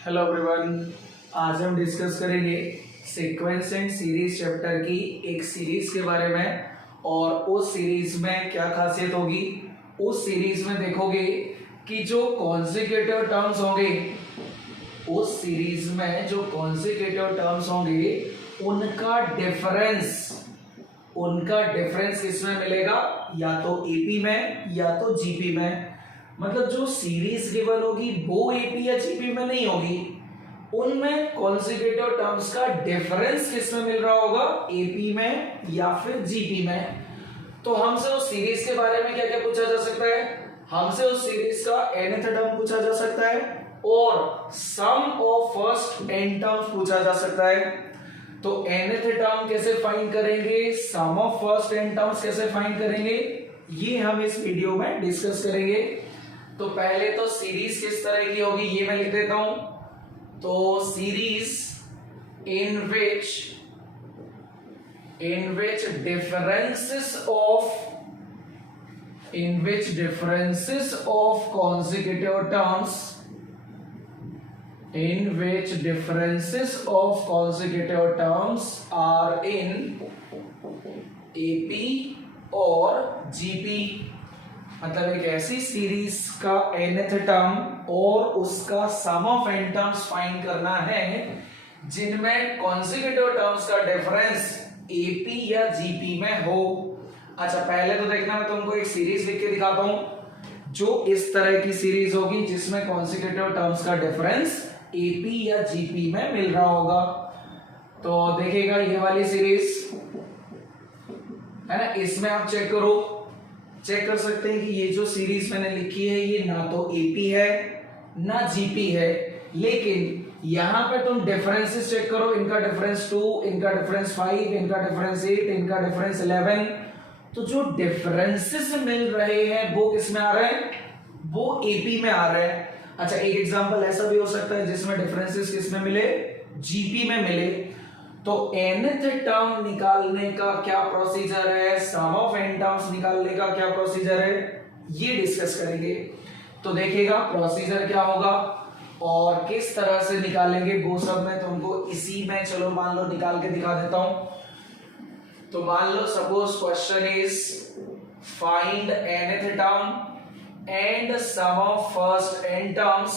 Hello everyone. आज हम discuss करेंगे सीक्वेंस एंड सीरीज चैप्टर की एक सीरीज के बारे में। और उस सीरीज में क्या खासियत होगी, उस सीरीज में देखोगे कि जो कॉन्सेक्यूटिव टर्म्स होंगे, उस सीरीज में जो कॉन्सेक्यूटिव टर्म्स होंगे उनका डिफरेंस किसमें मिलेगा, या तो एपी में या तो जीपी में। मतलब जो सीरीज गिवन होगी वो एपी या जीपी में नहीं होगी, उनमें कॉन्सेक्यूटिव टर्म्स का डिफरेंस किसमें मिल रहा होगा, एपी में या फिर जीपी में। तो हमसे उस सीरीज के बारे में क्या क्या पूछा जा सकता है, हमसे उस सीरीज का nth टर्म पूछा जा सकता है और sum of first n terms पूछा जा सकता है। तो nth टर्म कैसे फाइंड करेंगे, सम ऑफ फर्स्ट n टर्म्स कैसे फाइंड करेंगे, ये हम इस वीडियो में डिस्कस करेंगे। तो पहले तो सीरीज किस तरह की होगी ये मैं लिख देता हूं। तो series in which differences of consecutive terms are in AP और GP। मतलब एक ऐसी सीरीज का nth टर्म और उसका सम ऑफ n टर्म्स फाइंड करना है जिनमें कॉन्सेक्यूटिव टर्म्स का डिफरेंस AP या GP में हो। अच्छा, पहले तो देखना, मैं तुमको एक सीरीज लिख के दिखाता हूं जो इस तरह की सीरीज होगी जिसमें कॉन्सेक्यूटिव टर्म्स का डिफरेंस AP या GP में मिल रहा होगा। तो देखिएगा ये वाली सीरीज है ना, इसमें आप चेक कर सकते हैं कि ये जो सीरीज मैंने लिखी है ये ना तो AP है ना GP है, लेकिन यहां पे तुम डिफरेंसेस चेक करो, इनका डिफरेंस 2, इनका डिफरेंस 5, इनका डिफरेंस 8, इनका डिफरेंस 11। तो जो डिफरेंसेस मिल रहे हैं वो किस में आ रहे हैं, वो AP में आ रहे हैं। अच्छा, एक एग्जांपल ऐसा भी हो सकता है जिसमें डिफरेंसेस किस में मिले, GP में मिले। तो nth टर्म निकालने का क्या प्रोसीजर है, सम ऑफ n टर्म्स निकालने का क्या प्रोसीजर है, ये डिस्कस करेंगे। तो देखिएगा प्रोसीजर क्या होगा और किस तरह से निकालेंगे वो सब मैं तुमको इसी में, चलो मान लो निकाल के दिखा देता हूं। तो मान लो suppose question is find nth term and sum of first n terms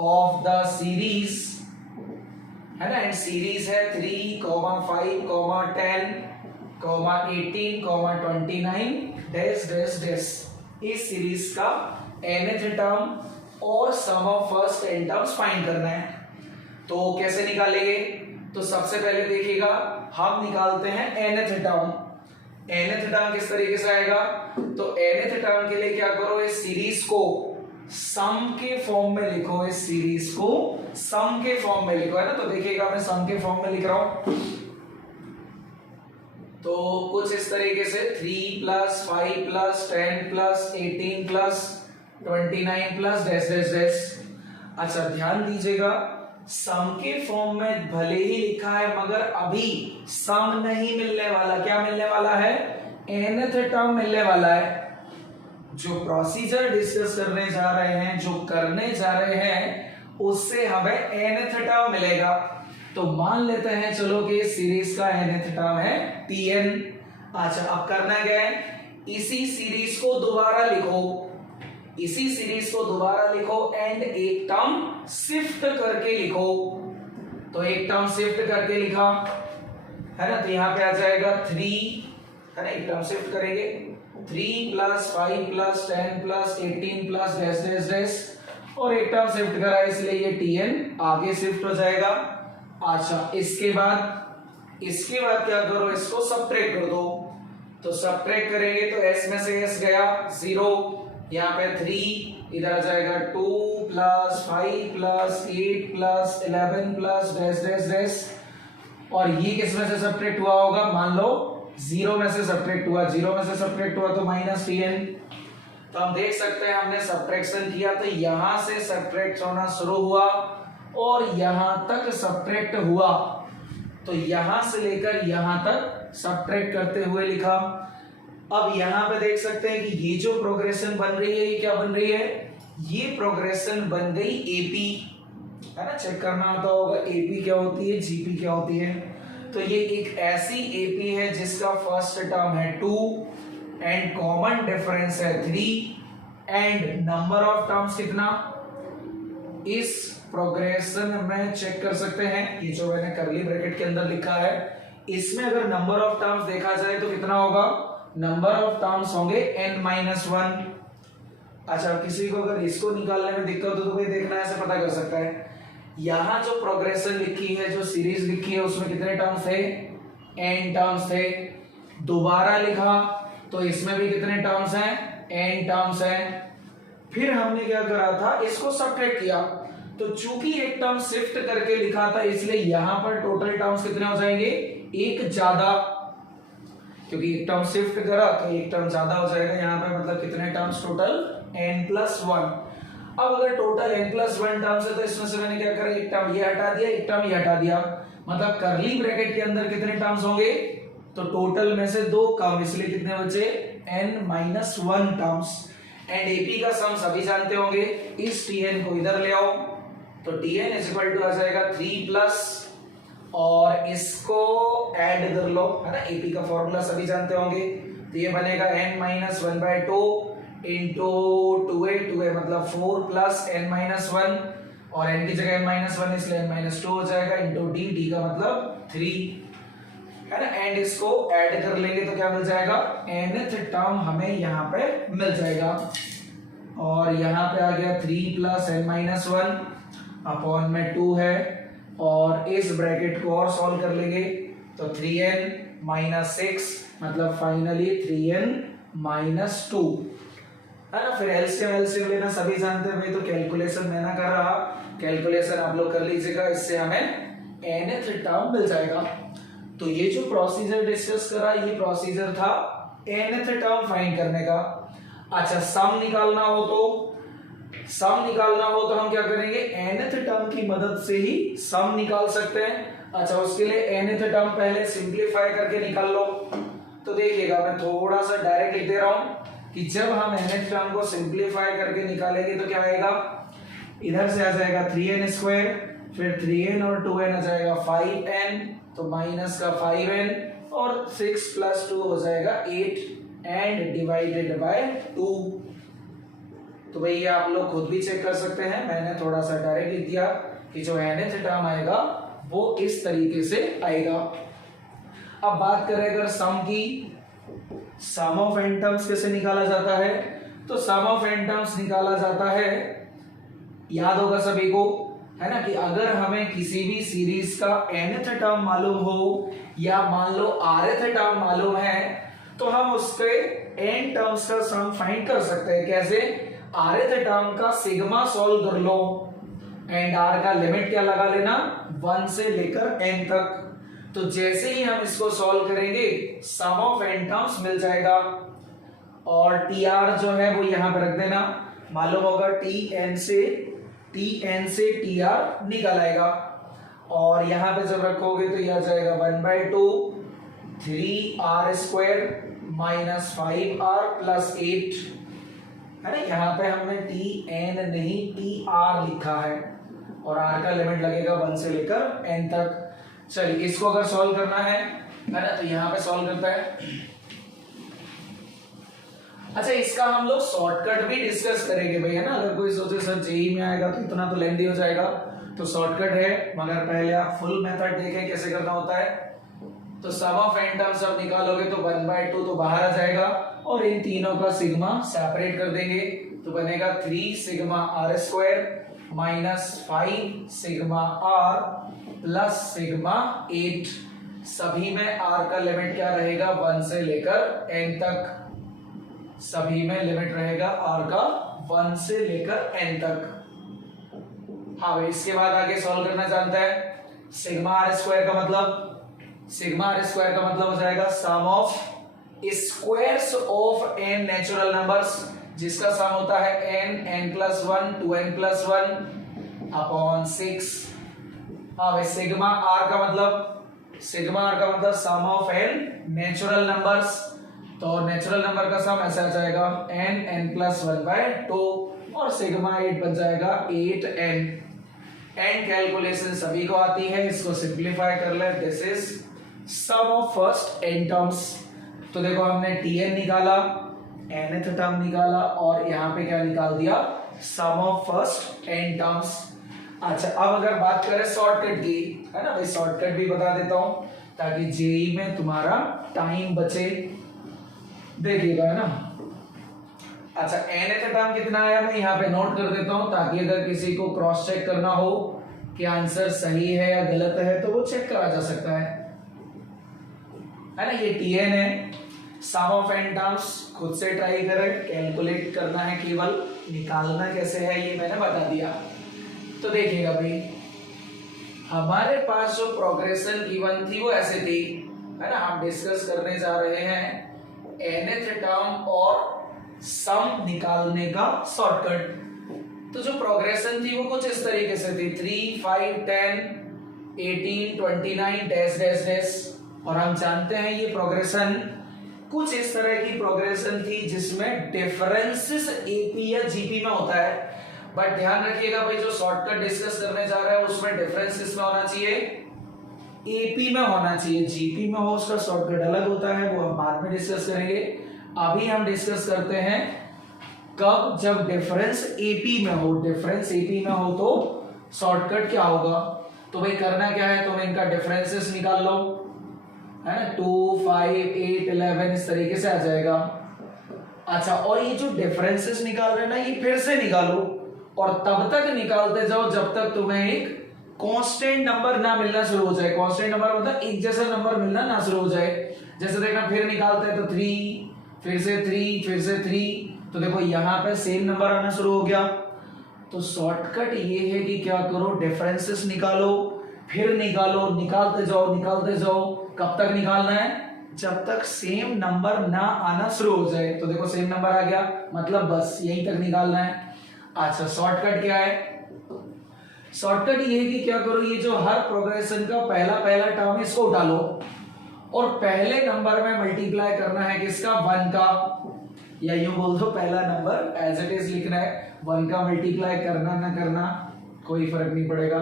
of the series, है ना। एंड सीरीज है 3, 5, 10, 18, 29 डैश डैश डैश। इस सीरीज का nth टर्म और sum of first n terms find करना है। तो कैसे निकालेंगे, तो सबसे पहले देखिएगा हम निकालते हैं nth टर्म। nth टर्म किस तरीके से आएगा, तो nth टर्म के लिए क्या करो, इस सीरीज को सम के फॉर्म में लिखो, इस सीरीज को सम के फॉर्म में लिखो, है ना। तो देखिएगा मैं सम के फॉर्म में लिख रहा हूं, तो कुछ इस तरीके से 3 + 5 + 10 + 18 + 29 + डैश डैश डैश। अच्छा, ध्यान दीजिएगा सम के फॉर्म में भले ही लिखा है मगर अभी सम नहीं मिलने वाला, क्या मिलने वाला है, nth टर्म मिलने वाला है। जो प्रोसीजर डिस्कस करने जा रहे हैं, जो करने जा रहे हैं, उससे हमें nth टर्म मिलेगा। तो मान लेते हैं चलो कि सीरीज का nth टर्म है Tn। अच्छा, अब करना क्या है, इसी सीरीज को दोबारा लिखो एंड एक टर्म शिफ्ट करके लिखो। तो एक टर्म शिफ्ट करके लिखा, है ना, तो यहां पे आ जाएगा 3, है ना, एक टर्म शिफ्ट करेंगे 3 + 5 + 10 + 18 + डैश डैश डैश, और एक टर्म शिफ्ट करा इसलिए ये Tn आगे शिफ्ट हो जाएगा। अच्छा, इसके बाद क्या करो, इसको सब्ट्रैक्ट कर दो। तो सब्ट्रैक्ट करेंगे तो s में से s गया 0, यहाँ पे 3 इधर आ जाएगा 2 + 5 + 8 + 11 + डैश डैश डैश, और ये किस में से सब्ट्रैक्ट हुआ होगा, मान लो 0 में से सब्ट्रैक्ट हुआ, 0 में से सब्ट्रैक्ट हुआ तो -Tn। तो हम देख सकते हैं हमने सब्ट्रैक्शन किया तो यहां से सब्ट्रैक्ट होना शुरू हुआ और यहां तक सब्ट्रैक्ट हुआ, तो यहां से लेकर यहां तक सब्ट्रैक्ट करते हुए लिखा। अब यहां पे देख सकते हैं कि ये जो प्रोग्रेशन बन रही है ये क्या बन रही है, ये प्रोग्रेशन बन गई एपी। है ना, चेक करना आता होगा एपी क्या होती है, जीपी क्या होती है। तो ये एक ऐसी एपी है जिसका फर्स्ट टर्म है 2 एंड कॉमन डिफरेंस है 3 एंड नंबर ऑफ टर्म्स कितना, इस प्रोग्रेशन में चेक कर सकते हैं। ये जो मैंने करली ब्रैकेट के अंदर लिखा है, इसमें अगर नंबर ऑफ टर्म्स देखा जाए तो कितना होगा, नंबर ऑफ टर्म्स होंगे n-1। अच्छा, किसी को अगर इसको निकालने में दिक्कत हो तो कोई देखना ऐसे पता कर सकता है। यहां जो प्रोग्रेशन लिखी है, जो सीरीज लिखी है, उसमें कितने टर्म्स थे, n टर्म्स थे। दोबारा लिखा तो इसमें भी कितने टर्म्स हैं, n टर्म्स हैं। फिर हमने क्या करा था, इसको सबट्रैक्ट किया, तो चूंकि एक टर्म शिफ्ट करके लिखा था इसलिए यहां पर टोटल टर्म्स कितने हो जाएंगे, एक ज्यादा, क्योंकि एक टर्म शिफ्ट करा तो एक टर्म ज्यादा हो जाएगा। यहां पे मतलब कितने टर्म्स, टोटल n+1। अब अगर टोटल n+1 टर्म्स है तो इसमें से मैंने क्या करा, एक टर्म ये हटा दिया, एक टर्म ये हटा दिया, मतलब करली ब्रैकेट के अंदर कितने टर्म्स होंगे, तो टोटल में से 2 कम, इसलिए कितने बचे, n-1 टर्म्स। एंड एपी का सम सभी जानते होंगे, इस tn को इधर ले आओ तो tn = आ जाएगा 3 प्लस, और इसको ऐड कर लो, है ना, एपी का फॉर्मूला सभी जानते होंगे, तो ये बनेगा n-1/2 इंटू 2a मतलब 4 प्लस n-1, और n की जगह n-1 इसलिए n-2 हो जाएगा, इंटू d का मतलब 3, है ना। एंड इसको ऐड कर लेंगे तो क्या मिल जाएगा, nth टर्म हमें यहाँ पे मिल जाएगा, और यहाँ पे आ गया 3 प्लस n-1 अपॉन में 2 है, और इस ब्रैकेट को और सॉल्व कर लेंगे तो 3n-6 मतलब फाइनली 3n-2, है ना। फिर एलसीएम लेना सभी जानते हैं भाई, तो कैलकुलेशन मैं ना कर रहा, कैलकुलेशन आप लोग कर लीजिएगा, इससे हमें nth टर्म मिल जाएगा। तो ये जो प्रोसीजर डिस्कस करा, ये प्रोसीजर था nth टर्म फाइंड करने का। अच्छा, सम निकालना हो तो हम क्या करेंगे, nth टर्म की मदद से ही सम निकाल सकते हैं। अच्छा, उसके लिए nth टर्म पहले सिंप्लीफाई करके निकाल लो। तो देखिएगा, मैं थोड़ा सा डायरेक्ट लिख दे रहा हूं कि जब हम nth टर्म को सिंप्लीफाई करके निकालेंगे तो क्या आएगा, इधर से आ जाएगा 3n², फिर 3n और 2n आ जाएगा 5n, तो माइनस का 5n, और 6 प्लस 2 हो जाएगा 8 एंड डिवाइडेड बाय 2। तो भैया आप लोग खुद भी चेक कर सकते हैं, मैंने थोड़ा सा डायरेक्ट लिख दिया कि जो nth टर्म आएगा वो इस तरीके से आएगा। अब बात करें अगर सम की, सम ऑफ n टर्म्स कैसे निकाला जाता है, तो सम ऑफ n टर्म्स निकाला जाता है, याद होगा सभी को, है ना, कि अगर हमें किसी भी सीरीज का nth टर्म मालूम हो या मान लो rth टर्म मालूम है तो हम उसके n टर्म्स का सम फाइंड कर सकते हैं। कैसे, rth टर्म का सिग्मा सॉल्व कर लो एंड r का लिमिट क्या लगा लेना, 1 से लेकर n तक। तो जैसे ही हम इसको सॉल्व करेंगे सम ऑफ n टर्म्स मिल जाएगा, और tr जो है वो यहां पर रख देना, मालूम होगा tn से tr निकल आएगा, और यहां पे जब रखोगे तो यह आ जाएगा 1/2 3r² माइनस 5r प्लस 8, है ना। यहाँ पे हमने tn नहीं tr लिखा है, और r का लिमिट लगेगा 1 से लेकर n तक। चलिए, इसको अगर सॉल्व करना है ना, तो यहाँ पे सॉल्व करता है। अच्छा, इसका हम लोग शॉर्टकट भी डिस्कस करेंगे भाई, है ना। अगर कोई सोचे सर जेई में आएगा तो इतना तो लेंथी हो जाएगा, तो शॉर्टकट है, मगर पहले आप फुल मेथड देखें कैसे करना होता है। तो सम ऑफ n टर्म्स अब निकालोगे तो 1/2 तो बाहर आ जाएगा, और इन तीनों का सिग्मा सेपरेट कर देंगे तो बनेगा 3 sigma r² minus 5 sigma r plus sigma 8। सभी में r का लिमिट क्या रहेगा, 1 से लेकर n तक, सभी में लिमिट रहेगा r का 1 से लेकर n तक। हाँ भाई, इसके बाद आगे सॉल्व करना जानता है। सिग्मा r² का मतलब हो जाएगा sum of squares of n natural numbers, जिसका सम होता है n+1 2n+1 अपॉन 6। हाँ भाई, सिग्मा r का मतलब सम ऑफ n नेचुरल नंबर्स, तो नेचुरल नंबर का सम ऐसा आ जाएगा n+1/2, और सिग्मा 8 बन जाएगा 8n। एंड कैलकुलेशन सभी को आती है, इसको सिंप्लीफाई कर ले। This is sum of first n terms. तो देखो हमने tn निकाला, nth टर्म निकाला और यहाँ पे क्या निकाल दिया, सम ऑफ फर्स्ट n टर्म्स। अच्छा अब अगर बात करें शॉर्टकट की, है ना भाई, शॉर्टकट भी बता देता हूं ताकि जेई में तुम्हारा टाइम बचे। देखिएगा, है ना। अच्छा nth टर्म कितना आया मैं यहाँ पे नोट कर देता हूं ताकि अगर किसी को क्रॉस चेक करना हो कि आंसर सही है या गलत है तो वो चेक करा जा सकता है ना। ये tn है, सम ऑफ n टर्म्स खुद से ट्राई करें, कैलकुलेट करना है, केवल निकालना कैसे है ये मैंने बता दिया। तो देखिएगा भाई, हमारे पास जो प्रोग्रेशन गिवन थी वो ऐसे थी, है ना। हम डिस्कस करने जा रहे हैं nth टर्म और सम निकालने का शॉर्टकट। तो जो प्रोग्रेशन थी वो कुछ इस तरीके से थी, 3, 5, 10, 18, 29 डैश डैश डैश। और हम जानते हैं ये प्रोग्रेशन कुछ इस तरह की प्रोग्रेशन थी जिसमें डिफरेंसेस एपी या जीपी में होता है। बट ध्यान रखिएगा भाई, जो शॉर्टकट डिस्कस करने जा रहा है उसमें डिफरेंसेस में होना चाहिए, एपी में होना चाहिए। जीपी में हो उसका शॉर्टकट अलग होता है, वो हम बाद में डिस्कस करेंगे। अभी हम डिस्कस करते हैं कब, जब डिफरेंस एपी में हो। डिफरेंस एपी में हो तो शॉर्टकट क्या होगा। तो भाई करना क्या है, तुम इनका डिफरेंसेस निकाल लो, है ना। 2, 5, 8, 11 इस तरीके से आ जाएगा। अच्छा और ये जो डिफरेंसेस निकाल रहे हैं ना, ये फिर से निकालो और तब तक निकालते जाओ जब तक तुम्हें एक कांस्टेंट नंबर ना मिलना शुरू हो जाए। कांस्टेंट नंबर मतलब एक जैसा नंबर मिलना ना शुरू हो जाए। जैसे देखना, फिर निकालते हैं तो 3, फिर से 3, फिर से 3, तो देखो यहाँ पे सेम नंबर आना शुरू हो गया। तो शॉर्टकट ये है कि क्या करो, डिफरेंसेस निकालो, फिर निकालो, निकालते जाओ निकालते जाओ। कब तक निकालना है, जब तक सेम नंबर ना आना शुरू हो जाए। तो देखो सेम नंबर आ गया, मतलब बस यहीं तक निकालना है। अच्छा शॉर्टकट क्या है, शॉर्टकट ये है कि क्या करो, ये जो हर प्रोग्रेशन का पहला पहला टर्म इसको उठा लो और पहले नंबर में मल्टीप्लाई करना है किसका, 1 का, या यूं बोल दो पहला नंबर एज इट इज लिखना है, 1 का मल्टीप्लाई करना ना करना कोई फर्क नहीं पड़ेगा।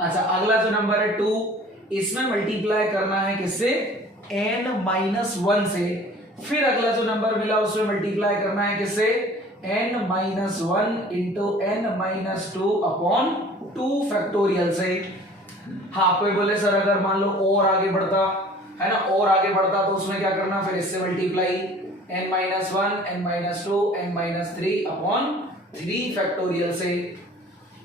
अच्छा अगला जो नंबर है 2, इसमें मल्टीप्लाई करना है किससे, n-1 से। फिर अगला जो नंबर मिला उसमें मल्टीप्लाई करना है किससे, n-1 into n-2 upon 2 factorial से। हाँ कोई बोले सर अगर मान लो और आगे बढ़ता, है ना, और आगे बढ़ता तो उसमें क्या करना, फिर इससे multiply n-1, n-2, n-3 upon 3 factorial से।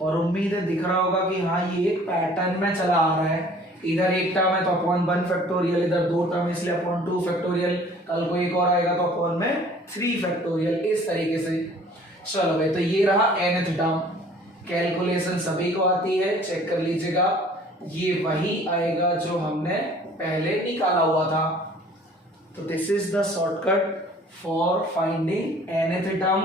और उम्मीद है दिख रहा होगा कि हाँ ये एक पैटर्न में चला आ रहा है। इधर एक टर्म है तो अपॉन 1 फैक्टोरियल, इधर 2 टर्म इसलिए अपॉन 2 फैक्टोरियल, कल को एक और आएगा तो अपॉन में 3 फैक्टोरियल, इस तरीके से। चलो भाई, तो ये रहा nth टर्म। कैलकुलेशन सभी को आती है, चेक कर लीजिएगा, ये वही आएगा जो हमने पहले निकाला हुआ था। तो this is the shortcut for finding nth term.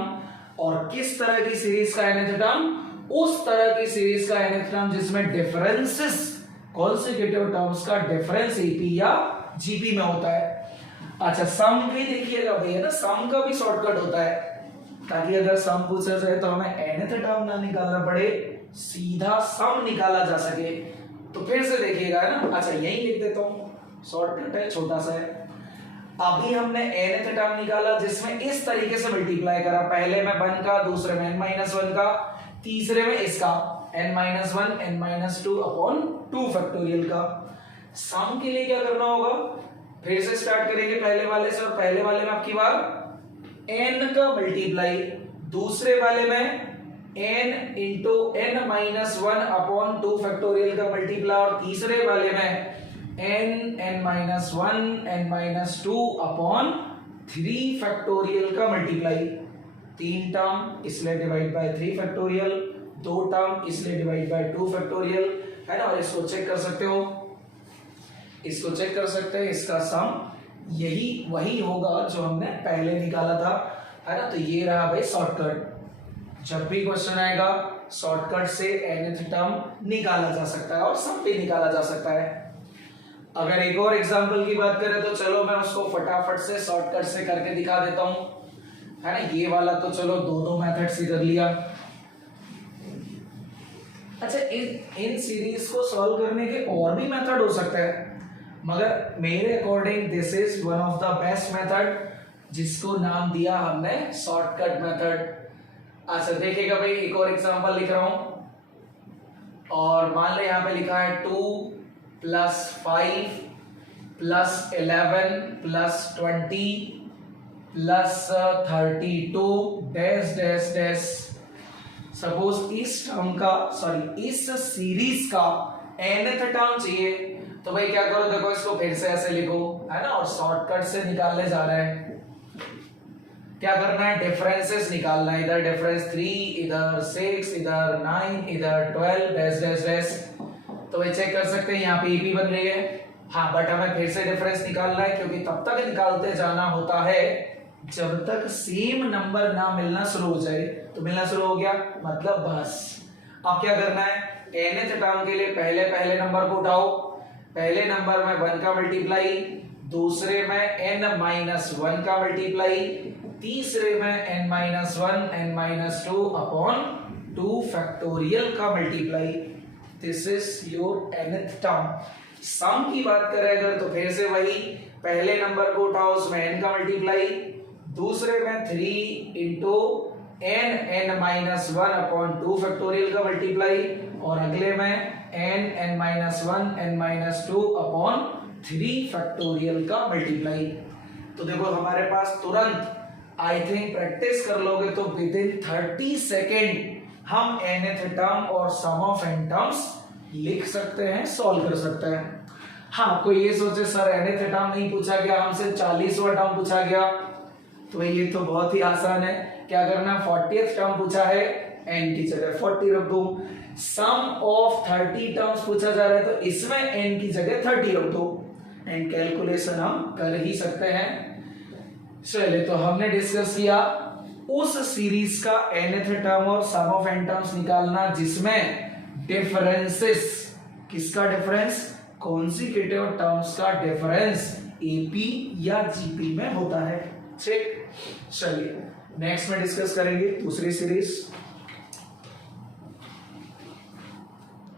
और किस तरह की सीरीज का nth टर्म, उस तरह की सीरीज का nth टर्म जिसमें डिफरेंसेस कॉन्सेक्यूटिव टर्म्स का डिफरेंस एपी या जीपी में होता है। अच्छा सम भी देखिएगा भैया ना, सम का भी शॉर्टकट होता है ताकि अगर सम पूछा जाए तो हमें nth टर्म ना निकालना पड़े, सीधा सम निकाला जा सके। तो फिर से देखिएगा, है ना। अच्छा यही लिख देता हूं, शॉर्टकट है, छोटा सा है। अभी हमने nth टर्म निकाला जिसमें इस तरीके से मल्टीप्लाई करा, पहले में 1 का, दूसरे में n-1 का, तीसरे में इसका n-1, n-2 अपॉन 2 फैक्टोरियल का। सम के लिए क्या करना होगा, फिर से स्टार्ट करेंगे पहले वाले से, और पहले वाले में आपकी बार n का मल्टीप्लाई, दूसरे वाले में n into n-1 upon 2 factorial का मल्टीप्लाई, और तीसरे वाले में n-1, n-2 अपॉन 3 फैक्टोरियल का मल्टीप्लाई। 3 टर्म इसलिए डिवाइड बाय 3 फैक्टोरियल, 2 टर्म इसलिए डिवाइड बाय 2 फैक्टोरियल, है ना। और इसको चेक कर सकते हो, इसको चेक कर सकते हैं, इसका सम यही वही होगा जो हमने पहले निकाला था, है ना। तो ये रहा भाई शॉर्टकट। जब भी क्वेश्चन आएगा शॉर्टकट से nth टर्म निकाला जा सकता है और सम भी निकाला जा सकता है। अगर एक और एग्जांपल की बात करें तो चलो मैं उसको फटाफट से शॉर्टकट से करके दिखा देता हूं, है ना। ये वाला तो चलो दो मेथड से कर लिया। अच्छा, इन सीरीज को सॉल्व करने के और भी मेथड हो सकते हैं, मगर मेरे according this is one of the best method, जिसको नाम दिया हमने शॉर्टकट मेथड। अच्छा देखिएगा भाई, एक और एग्जांपल लिख रहा हूं, और मान लो यहाँ पे लिखा है 2 + 5 + 11 + 20 + 32 डैश डैश डैश। सपोज इस सीरीज का nth टर्म चाहिए, तो भाई क्या करो, देखो इसको फिर से ऐसे लिखो, है ना, और शॉर्टकट से निकालने जा रहे हैं। क्या करना है, डिफरेंसेस निकालना है, इधर डिफरेंस 3, इधर 6, इधर 9, इधर 12 डैश डैश डैश। तो भाई चेक कर सकते हैं, यहाँ पे EP बन रही है, हाँ, बट हमें फिर से डिफरेंस निकालना है, क्योंकि तब तक निकालते जाना होता है जब तक सेम नंबर ना मिलना शुरू हो जाए। तो मिलना शुरू हो गया मतलब बस। अब क्या करना है, nth टर्म के लिए पहले नंबर को उठाओ, पहले नंबर में 1 का मल्टीप्लाई, दूसरे में n-1 का मल्टीप्लाई, तीसरे में n-1 n-2 अपॉन 2 फैक्टोरियल का multiply. This is your nth term. Sum की बात करें अगर, तो फिर से वही, पहले नंबर को उठाओ, उसमें n का मल्टीप्लाई, दूसरे में 3 इंटू n-1 अपॉन 2 फैक्टोरियल का मल्टीप्लाई, और अगले में n-1 n-2 अपॉन 3 फैक्टोरियल का मल्टीप्लाई। तो देखो हमारे पास तुरंत, आई थिंक प्रैक्टिस कर लोगे तो विद इन 30 सेकेंड हम nth टर्म और सम ऑफ n टर्म्स लिख सकते हैं, सॉल्व कर सकते हैं। हाँ, कोई ये सोचे सर nth टर्म नहीं पूछा गया, हमसे 40वां टर्म पूछा गया, तो ये तो बहुत ही आसान है। क्या करना, 40th टर्म पूछा है, n की जगह 40 रख दो। सम ऑफ 30 टर्म्स पूछा जा रहा है, तो इसमें n की जगह 30 रख दो, एंड कैलकुलेशन हम कर ही सकते हैं। चलिए, तो हमने डिस्कस किया उस सीरीज का nth टर्म और सम ऑफ n टर्म्स निकालना जिसमें डिफरेंसेस, किसका डिफरेंस, कॉन्जिक्यूटिव टर्म्स का डिफरेंस AP या GP में होता है। ठीक, चलिए नेक्स्ट में डिस्कस करेंगे दूसरी सीरीज।